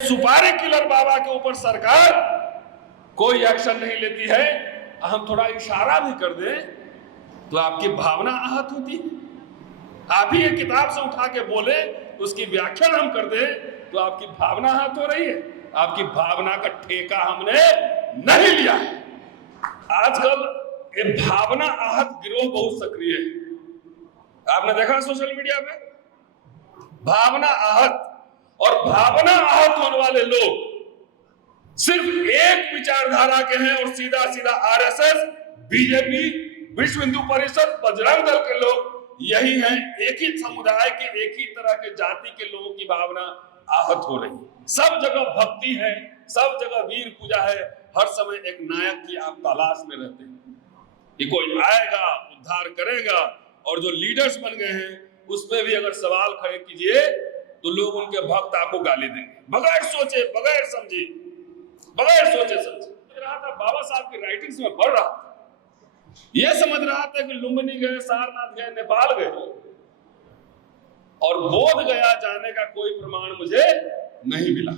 सुपारी किलर बाबा के ऊपर सरकार कोई एक्शन नहीं लेती है। हम थोड़ा इशारा भी कर दें तो आपकी भावना आहत होती है। आप ही एक किताब से उठा के बोले, उसकी व्याख्या हम कर दें तो आपकी भावना आहत हो रही है। आपकी भावना का ठेका हमने नहीं लिया है। आजकल ये भावना आहत गिरोह बहुत सक्रिय है। आपने देखा सोशल मीडिया पे भावना आहत, और भावना आहत होने वाले लोग सिर्फ एक विचारधारा के हैं और सीधा सीधा आरएसएस, बीजेपी, विश्व हिंदू परिषद, बजरंग दल के लोग यही हैं। एक ही समुदाय के, एक ही तरह के जाति के लोगों की भावना आहत हो रही है। सब जगह भक्ति है, सब जगह वीर पूजा है, हर समय एक नायक की आप तलाश में रहते हैं कि कोई आएगा, उद्धार करेगा। और जो लीडर्स बन गए हैं उस पर भी अगर सवाल खड़े कीजिए तो लोग उनके भक्त आपको गाली देंगे, बगैर सोचे, बगैर समझे, बगैर सोचे समझे। रहा था बाबा साहब की राइटिंग्स में पढ़ रहा था, यह समझ रहा था कि लुम्बिनी गए, सारनाथ गए, नेपाल गए, और बोध गया जाने का कोई प्रमाण मुझे नहीं मिला।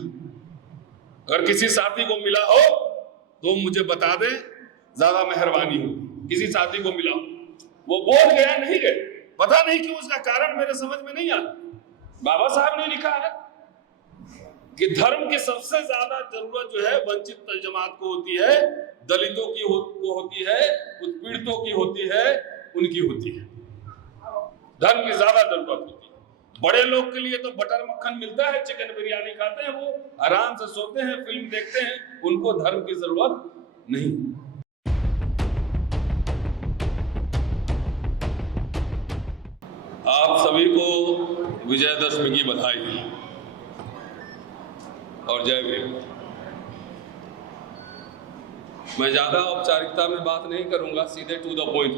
अगर किसी साथी को मिला हो तो मुझे बता दे, ज्यादा मेहरबानी हो। किसी साथी को मिला हो, वो बोध गया नहीं गए, पता नहीं क्यों, उसका कारण मेरे समझ में नहीं आता। बाबा साहब ने लिखा है कि धर्म की सबसे ज्यादा जरूरत जो है वंचित जमात को होती है, दलितों की को होती है, उत्पीड़ितों की होती है, उनकी होती है। धर्म की ज्यादा जरूरत होती है। बड़े लोग के लिए तो बटर मक्खन मिलता है, चिकन बिरयानी खाते हैं, वो आराम से सोते हैं, फिल्म देखते हैं, उनको धर्म की जरूरत नहीं। आप सभी को विजयदशमी की बधाई और जय भीम। मैं ज्यादा औपचारिकता में बात नहीं करूंगा, सीधे टू द पॉइंट,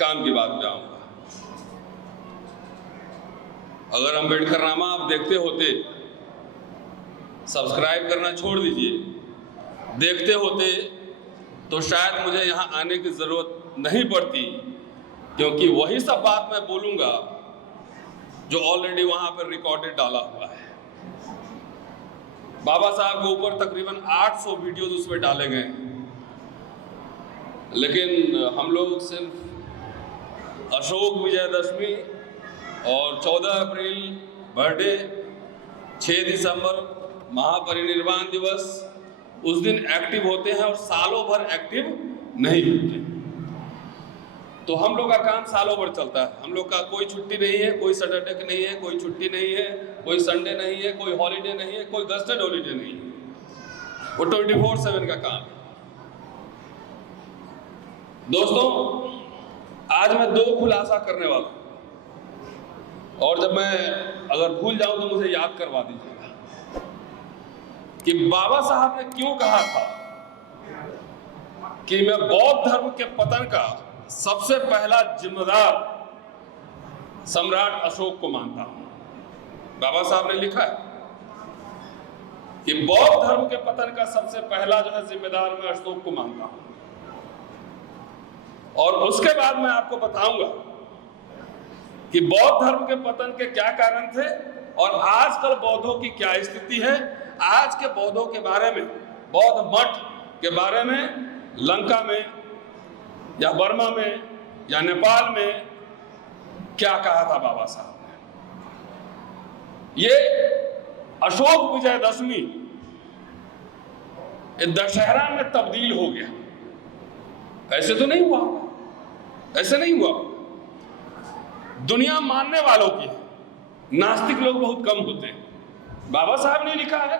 काम की बात पे आऊंगा। अगर अम्बेडकर नामा आप देखते होते, सब्सक्राइब करना छोड़ दीजिए, देखते होते तो शायद मुझे यहाँ आने की जरूरत नहीं पड़ती, क्योंकि वही सब बात मैं बोलूंगा जो ऑलरेडी वहां पर रिकॉर्डेड डाला हुआ है। बाबा साहब के ऊपर तकरीबन 800 वीडियोस उसमें डाले गए, लेकिन हम लोग सिर्फ अशोक विजयदशमी और 14 अप्रैल बर्थडे, 6 दिसंबर महापरिनिर्वाण दिवस, उस दिन एक्टिव होते हैं और सालों भर एक्टिव नहीं होते। तो हम लोग का काम सालों भर चलता है। हम लोग का कोई छुट्टी नहीं है, कोई सैटरडे नहीं है, कोई छुट्टी नहीं है, कोई संडे नहीं है, कोई हॉलीडे नहीं है, कोई गस्टेड हॉलीडे नहीं है। वो 24/7 का काम है। दोस्तों, आज मैं 2 खुलासा करने वाला हूं, और जब मैं अगर भूल जाऊं तो मुझे याद करवा दीजिएगा कि बाबा साहब ने क्यों कहा था कि मैं बौद्ध धर्म के पतन का सबसे पहला जिम्मेदार सम्राट अशोक को मानता हूं। बाबा साहब ने लिखा है कि बौद्ध धर्म के पतन का सबसे पहला जो है जिम्मेदार मैं अशोक को मानता हूं। और उसके बाद मैं आपको बताऊंगा कि बौद्ध धर्म के पतन के क्या कारण थे और आजकल बौद्धों की क्या स्थिति है। आज के बौद्धों के बारे में, बौद्ध मठ के बारे में, लंका में या बर्मा में या नेपाल में क्या कहा था बाबा साहब ने। ये अशोक विजयदशमी दशहरा में तब्दील हो गया। ऐसे तो नहीं हुआ, ऐसे नहीं हुआ। दुनिया मानने वालों की है, नास्तिक लोग बहुत कम होते हैं। बाबा साहब ने लिखा है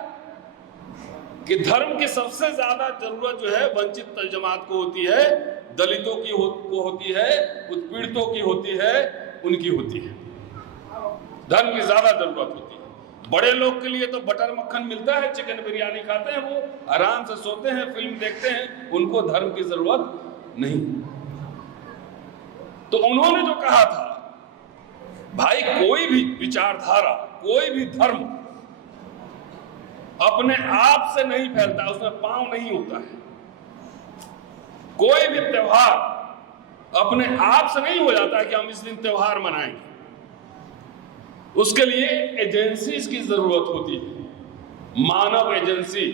कि धर्म की सबसे ज्यादा जरूरत जो है वंचित जमात को होती है, दलितों की को होती है, उत्पीड़ितों की होती है, उनकी होती है। धर्म की ज्यादा जरूरत होती है। बड़े लोग के लिए तो बटर मक्खन मिलता है, चिकन बिरयानी खाते हैं, वो आराम से सोते हैं, फिल्म देखते हैं, उनको धर्म की जरूरत नहीं। तो उन्होंने जो कहा था, भाई कोई भी विचारधारा, कोई भी धर्म अपने आप से नहीं फैलता, उसमें पांव नहीं होता है। कोई भी त्योहार अपने आप से नहीं हो जाता कि हम इस दिन त्योहार मनाएंगे। उसके लिए एजेंसीज की जरूरत होती है। मानव एजेंसी,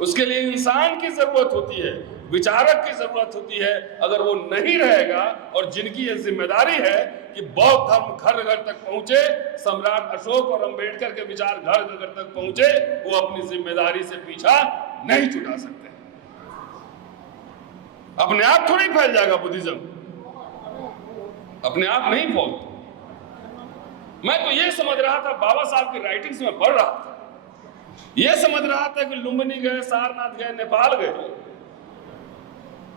उसके लिए इंसान की जरूरत होती है, विचारक की जरूरत होती है। अगर वो नहीं रहेगा, और जिनकी ये जिम्मेदारी है कि बौद्ध धर्म घर घर तक पहुंचे, सम्राट अशोक और अंबेडकर के विचार घर घर तक पहुंचे, वो अपनी जिम्मेदारी से पीछा नहीं छुड़ा सकते। अपने आप थोड़ी फैल जाएगा बुद्धिज्म, अपने आप नहीं फैलता। मैं तो ये समझ रहा था, बाबा साहब की राइटिंग्स में पढ़ रहा था, ये समझ रहा था कि लुम्बिनी गए, सारनाथ गए, नेपाल गए,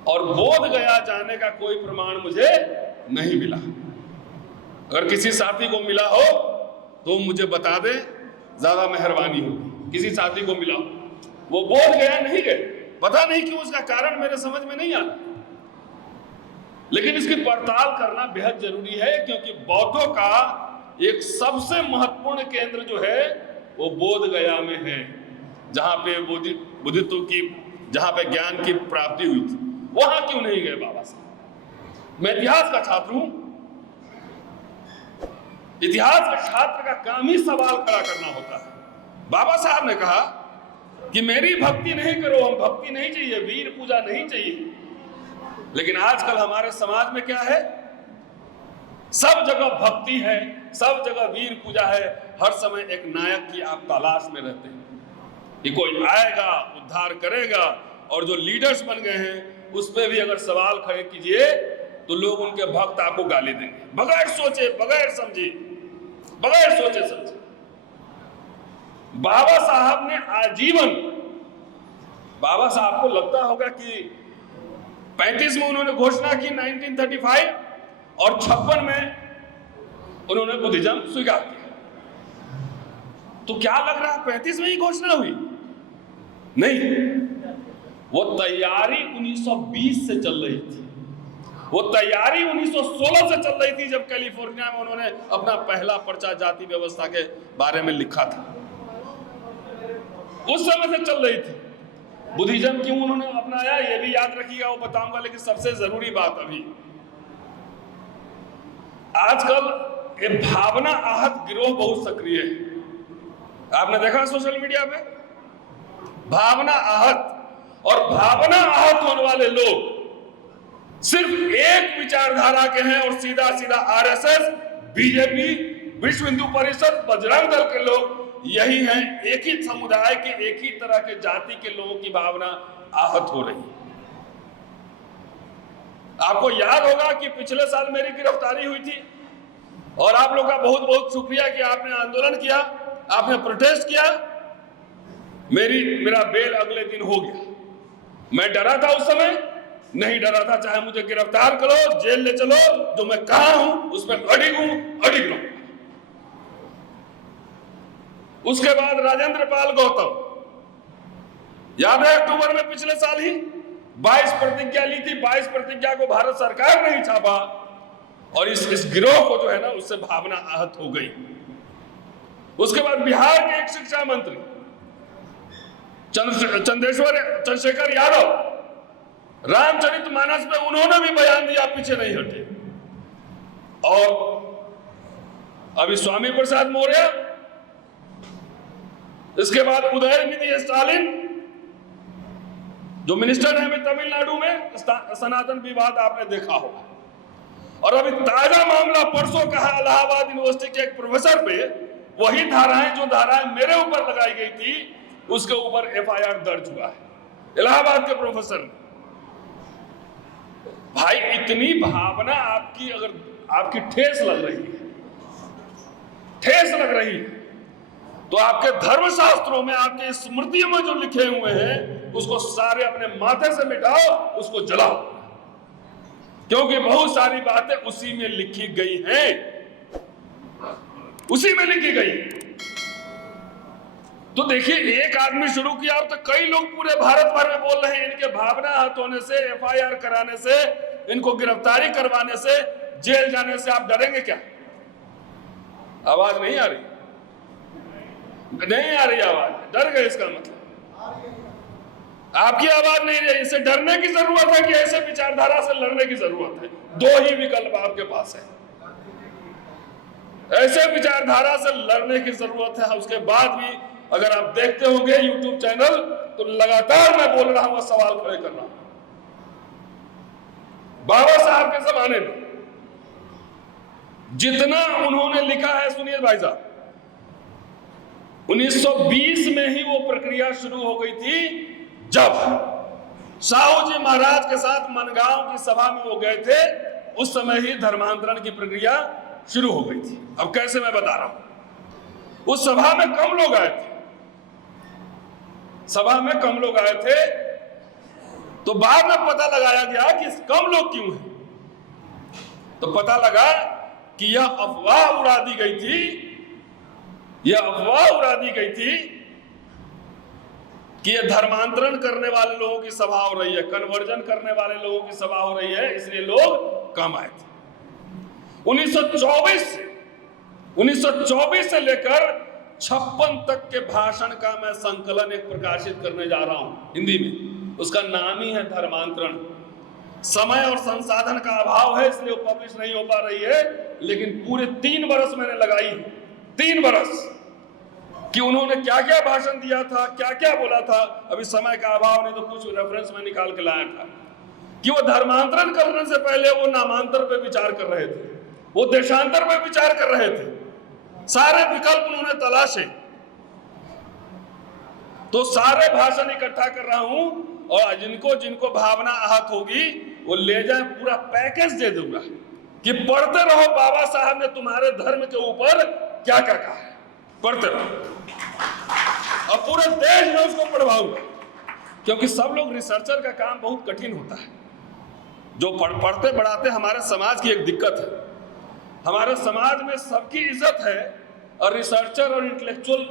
और बोध गया जाने का कोई प्रमाण मुझे नहीं मिला। अगर किसी साथी को मिला हो तो मुझे बता दे, ज्यादा मेहरबानी होगी। किसी साथी को मिला हो, वो बोध गया नहीं गए, पता नहीं क्यों, उसका कारण मेरे समझ में नहीं आता, लेकिन इसकी पड़ताल करना बेहद जरूरी है, क्योंकि बौद्धों का एक सबसे महत्वपूर्ण केंद्र जो है वो बोध गया में है, जहां पे बुद्धित्व की, जहां पे ज्ञान की प्राप्ति हुई थी। वहां क्यों नहीं गए बाबा साहब? मैं इतिहास का छात्र हूं, इतिहास के छात्र का काम ही सवाल खड़ा करना होता है। बाबा साहब ने कहा कि मेरी भक्ति नहीं करो, हम भक्ति नहीं चाहिए, वीर पूजा नहीं चाहिए। लेकिन आजकल हमारे समाज में क्या है? सब जगह भक्ति है, सब जगह वीर पूजा है, हर समय एक नायक की आप तलाश में रहते हैं कि कोई आएगा, उद्धार करेगा। और जो लीडर्स बन गए हैं उस पर भी अगर सवाल खड़े कीजिए तो लोग, उनके भक्त आपको गाली देंगे, बगैर सोचे, बगैर समझे, बगैर सोचे समझे। बाबा साहब ने आजीवन, बाबा साहब को लगता होगा कि 35 में उन्होंने घोषणा की 1935, और 56 में उन्होंने बुद्धिज्म स्वीकार किया। तो क्या लग रहा है 35 में ही घोषणा हुई? नहीं, वो तैयारी 1920 से चल रही थी, वो तैयारी 1916 से चल रही थी, जब कैलिफोर्निया में उन्होंने अपना पहला पर्चा जाति व्यवस्था के बारे में लिखा था। उस समय से चल रही थी। बुद्धिज्म क्यों उन्होंने अपनाया ये भी याद रखिएगा, वो बताऊंगा। लेकिन सबसे जरूरी बात, अभी आजकल ये भावना आहत गिरोह बहुत सक्रिय है। आपने देखा सोशल मीडिया पे भावना आहत, और भावना आहत होने वाले लोग सिर्फ एक विचारधारा के हैं, और सीधा सीधा आरएसएस, बीजेपी, विश्व हिंदू परिषद, बजरंग दल के लोग यही हैं। एक ही समुदाय के, एक ही तरह के जाति के लोगों की भावना आहत हो रही है। आपको याद होगा कि पिछले साल मेरी गिरफ्तारी हुई थी, और आप लोगों का बहुत बहुत शुक्रिया कि आपने आंदोलन किया, आपने प्रोटेस्ट किया। मेरा बेल अगले दिन हो गया। मैं डरा था उस समय, नहीं डरा था, चाहे मुझे गिरफ्तार करो, जेल ले चलो, जो मैं कहा हूं उस पर अडिग हूं, अडिग रहूं। उसके बाद राजेंद्र पाल गौतम, याद है अक्टूबर में पिछले साल ही 22 प्रतिज्ञा ली थी, 22 प्रतिज्ञा को भारत सरकार ने ही छापा, और इस गिरोह को जो है ना, उससे भावना आहत हो गई। उसके बाद बिहार के एक शिक्षा मंत्री चंद्रशेखर यादव, रामचरितमानस में उन्होंने भी बयान दिया, पीछे नहीं हटे। और अभी स्वामी प्रसाद मौर्य, इसके बाद उदयनिधि स्टालिन जो मिनिस्टर है हमें तमिलनाडु में, सनातन विवाद आपने देखा होगा। और अभी ताजा मामला परसों कहा इलाहाबाद यूनिवर्सिटी के एक प्रोफेसर पे वही धाराएं, जो धाराएं मेरे ऊपर लगाई गई थी, उसके ऊपर एफआईआर दर्ज हुआ है इलाहाबाद के प्रोफेसर ने। भाई इतनी भावना आपकी, अगर आपकी ठेस लग रही है, ठेस लग रही है, तो आपके धर्मशास्त्रों में, आपके स्मृतियों में जो लिखे हुए हैं, उसको सारे अपने माथे से मिटाओ, उसको जलाओ, क्योंकि बहुत सारी बातें उसी में लिखी गई हैं, उसी में लिखी गई। तो देखिए, एक आदमी शुरू किया, अब तो कई लोग पूरे भारत भर में बोल रहे हैं। इनके भावना आहत होने से, एफआईआर कराने से, इनको गिरफ्तारी करवाने से, जेल जाने से आप डरेंगे क्या? आवाज नहीं आ रही? नहीं आ रही आवाज? डर गए इसका मतलब? आपकी आवाज नहीं रही। इससे डरने की जरूरत है कि ऐसे विचारधारा से लड़ने की जरूरत है? दो ही विकल्प आपके पास है, ऐसे विचारधारा से लड़ने की जरूरत है। उसके बाद भी अगर आप देखते होंगे YouTube चैनल, तो लगातार मैं बोल रहा हूं और सवाल खड़े कर रहा हूं। बाबा साहब के जमाने में जितना उन्होंने लिखा है, सुनिए भाई साहब, 1920 में ही वो प्रक्रिया शुरू हो गई थी, जब साहू जी महाराज के साथ मनगांव की सभा में वो गए थे। उस समय ही धर्मांतरण की प्रक्रिया शुरू हो गई थी। अब कैसे, मैं बता रहा हूं। उस सभा में कम लोग आए थे, सभा में कम लोग आए थे, तो बाद में पता लगाया गया कि कम लोग क्यों हैं। तो पता लगा कि यह अफवाह उड़ा दी गई थी, यह अफवाह उड़ा दी गई थी कि यह धर्मांतरण करने वाले लोगों की सभा हो रही है, कन्वर्जन करने वाले लोगों की सभा हो रही है, इसलिए लोग कम आए थे। 1924 से लेकर 56 तक के भाषण का मैं संकलन एक प्रकाशित करने जा रहा हूं हिंदी में। उसका नाम ही है धर्मांतरण। समय और संसाधन का अभाव है, इसलिए वो पब्लिश नहीं हो पा रही है, लेकिन पूरे 3 बरस मैंने लगाई, 3 बरस, कि उन्होंने क्या क्या भाषण दिया था, क्या क्या बोला था। अभी समय का अभाव नहीं तो कुछ रेफरेंस में निकाल के लाया था कि वो धर्मांतरण करने से पहले वो नामांतर पे विचार कर रहे थे, वो देशांतर पे विचार कर रहे थे, सारे विकल्प उन्होंने तलाशे। तो सारे भाषण इकट्ठा कर रहा हूं, और जिनको जिनको भावना आहत होगी वो ले जाए, पूरा पैकेज दे दूंगा कि पढ़ते रहो बाबा साहब ने तुम्हारे धर्म के ऊपर क्या क्या कहा है, पढ़ते रहो, और पूरे देश में उसको पढ़वाऊंगा। क्योंकि सब लोग, रिसर्चर का काम बहुत कठिन होता है। जो पढ़ते बढ़ाते, हमारे समाज की एक दिक्कत है, हमारे समाज में सबकी इज्जत है, और रिसर्चर और इंटेलेक्चुअल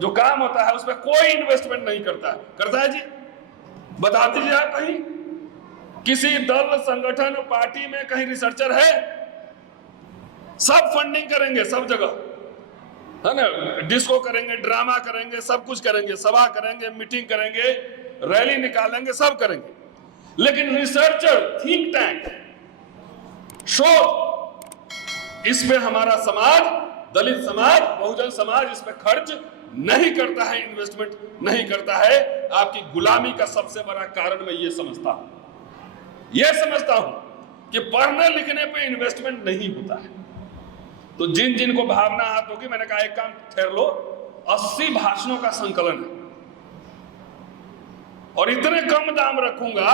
जो काम होता है उसमें कोई इन्वेस्टमेंट नहीं करता है। करता है जी? बता दीजिए आप, कहीं किसी दल, संगठन, पार्टी में कहीं रिसर्चर है? सब फंडिंग करेंगे, सब जगह, है ना, डिस्को करेंगे, ड्रामा करेंगे, सब कुछ करेंगे, सभा करेंगे, मीटिंग करेंगे, रैली निकालेंगे, सब करेंगे। लेकिन रिसर्चर, थिंक टैंक, शोध, इस पे हमारा समाज, दलित समाज, बहुजन समाज इस पे खर्च नहीं करता है, इन्वेस्टमेंट नहीं करता है। आपकी गुलामी का सबसे बड़ा कारण मैं ये समझता हूं, कि पढ़ने लिखने पे इन्वेस्टमेंट नहीं होता है। तो जिन जिन को भावना हाथ होगी, मैंने कहा एक काम ठहर लो, 80 भाषणों का संकलन है, और इतने कम दाम रखूंगा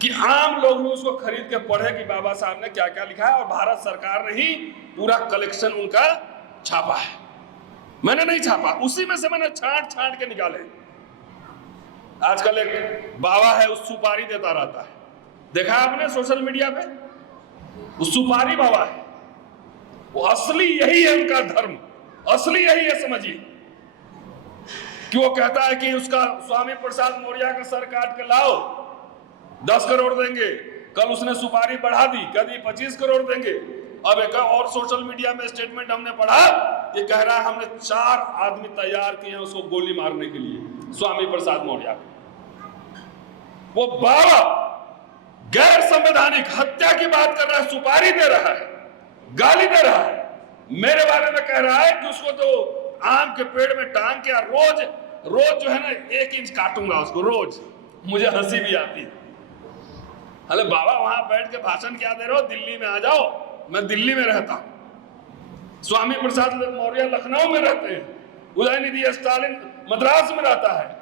कि आम लोग भी उसको खरीद के पढ़े कि बाबा साहब ने क्या क्या लिखा है। और भारत सरकार ने ही पूरा कलेक्शन उनका छापा है, मैंने नहीं छापा, उसी में से मैंने छांट के निकाले। आजकल एक बाबा है, उस सुपारी देता रहता है, देखा आपने सोशल मीडिया पे, वो सुपारी बाबा है। वो असली यही है उनका धर्म, असली यही है, समझिए, कि वो कहता है कि उसका स्वामी प्रसाद मौर्य का सर काट के लाओ, 10 करोड़ देंगे। कल उसने सुपारी बढ़ा दी, कभी 25 करोड़ देंगे। अब एक और सोशल मीडिया में स्टेटमेंट हमने पढ़ा, ये कह रहा है हमने 4 आदमी तैयार किए हैं उसको गोली मारने के लिए, स्वामी प्रसाद मौर्य। वो बाबा गैर संवैधानिक हत्या की बात कर रहा है, सुपारी दे रहा है, गाली दे रहा है, मेरे बारे में कह रहा है कि उसको तो आम के पेड़ में टांग के रोज जो है ना 1 इंच काटूंगा उसको रोज। मुझे हंसी भी आती है। अरे बाबा, वहां बैठ के भाषण क्या दे रहे हो, दिल्ली में आ जाओ, मैं दिल्ली में रहता हूं। स्वामी प्रसाद मौर्य लखनऊ में रहते हैं, उदयनिधि स्टालिन मद्रास में रहता है,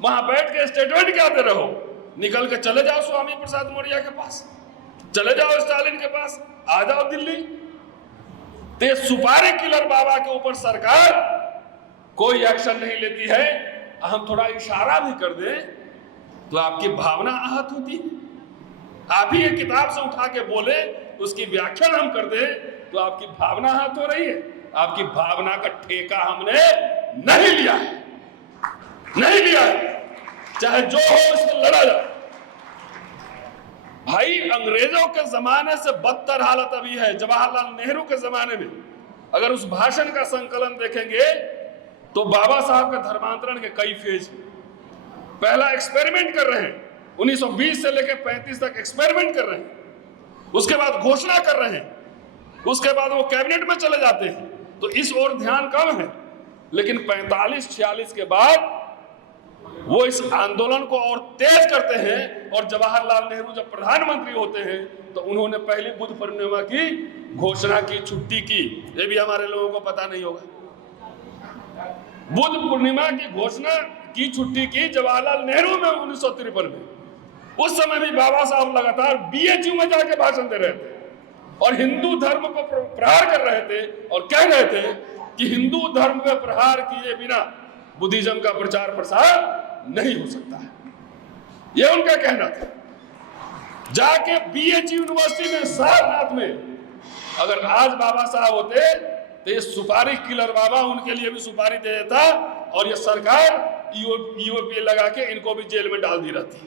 वहां बैठ के स्टेटमेंट क्या दे रहे हो? निकल के चले जाओ स्वामी प्रसाद मौर्य के पास, चले जाओ स्टालिन के पास, आ जाओ दिल्ली। ते सुपारी किलर बाबा के ऊपर सरकार कोई एक्शन नहीं लेती है। हम थोड़ा इशारा भी कर दें तो आपकी भावना आहत होती है। आप ही एक किताब से उठा के बोले, उसकी व्याख्या हम कर दें तो आपकी भावना आहत हो रही है। आपकी भावना का ठेका हमने नहीं लिया है, नहीं लिया है, चाहे जो हो इसमें लड़ा जाए। भाई, अंग्रेजों के जमाने से बदतर हालत अभी है। जवाहरलाल नेहरू के जमाने में अगर उस भाषण का संकलन देखेंगे तो बाबा साहब के धर्मांतरण के कई फेज। पहला एक्सपेरिमेंट कर रहे हैं, 1920 से लेकर 35 तक एक्सपेरिमेंट कर रहे हैं, उसके बाद घोषणा कर रहे हैं, उसके बाद वो कैबिनेट में चले जाते हैं। तो इस ओर ध्यान कम है, लेकिन 45-46 के बाद वो इस आंदोलन को और तेज करते हैं और जवाहरलाल नेहरू जब प्रधानमंत्री होते हैं तो उन्होंने पहली बुद्ध पूर्णिमा की घोषणा की, छुट्टी की। ये भी हमारे लोगों को पता नहीं होगा। बुद्ध पूर्णिमा की घोषणा की, छुट्टी की जवाहरलाल नेहरू में 1953 में। उस समय भी बाबा साहब लगातार BHU में जाके भाषण दे रहे थे और हिंदू धर्म को प्रहार कर रहे थे और कह रहे थे कि हिंदू धर्म में प्रहार किए बिना बुद्धिज्म का प्रचार प्रसार नहीं हो सकता है। यह उनका कहना था। जाके BHU यूनिवर्सिटी में सारनाथ में अगर आज बाबा साहब होते तो ये सुपारी किलर बाबा उनके लिए भी सुपारी दे देता और ये सरकार EOP लगा के इनको भी जेल में डाल दी रहती,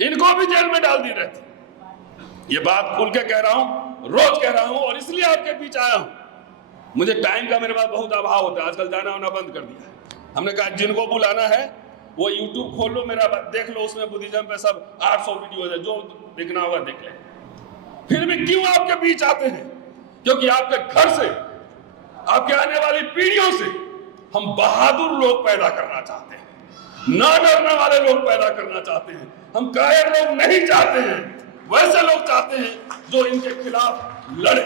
इनको भी जेल में डाल दी रहती। ये बात खुल के कह रहा हूं, रोज कह रहा हूं और इसलिए आपके बीच आया हूं। मुझे टाइम का मेरे पास बहुत अभाव होता है, आजकल जाना आना बंद कर दिया है। हमने कहा जिनको बुलाना है वो YouTube खोल लो, मेरा देख लो, उसमें बुद्धिज्म पे सब 800 वीडियो है, जो देखना होगा देख ले। फिर भी क्यों आपके बीच आते हैं? क्योंकि आपके घर से, आपके आने वाली पीढ़ियों से हम बहादुर लोग पैदा करना चाहते हैं, ना डरने वाले लोग पैदा करना चाहते हैं। हम कायर लोग नहीं चाहते हैं, वैसे लोग चाहते हैं जो इनके खिलाफ लड़े,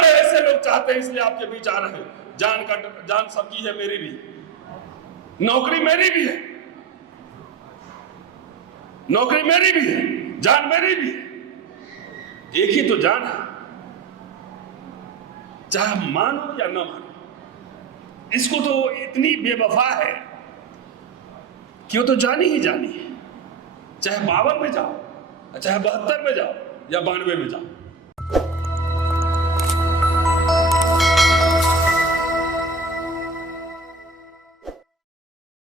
ऐसे लोग चाहते हैं। इसलिए आपके बीच आ रहे हैं। जान सबकी है, मेरी भी, नौकरी मेरी भी है, नौकरी मेरी भी है, जान मेरी भी है। एक ही तो जान है, चाहे मानो या ना मानो। इसको तो इतनी बेवफा है कि वो तो जानी ही जानी है। चाहे 52 में जाओ, चाहे 72 में जाओ या 92 में जाओ।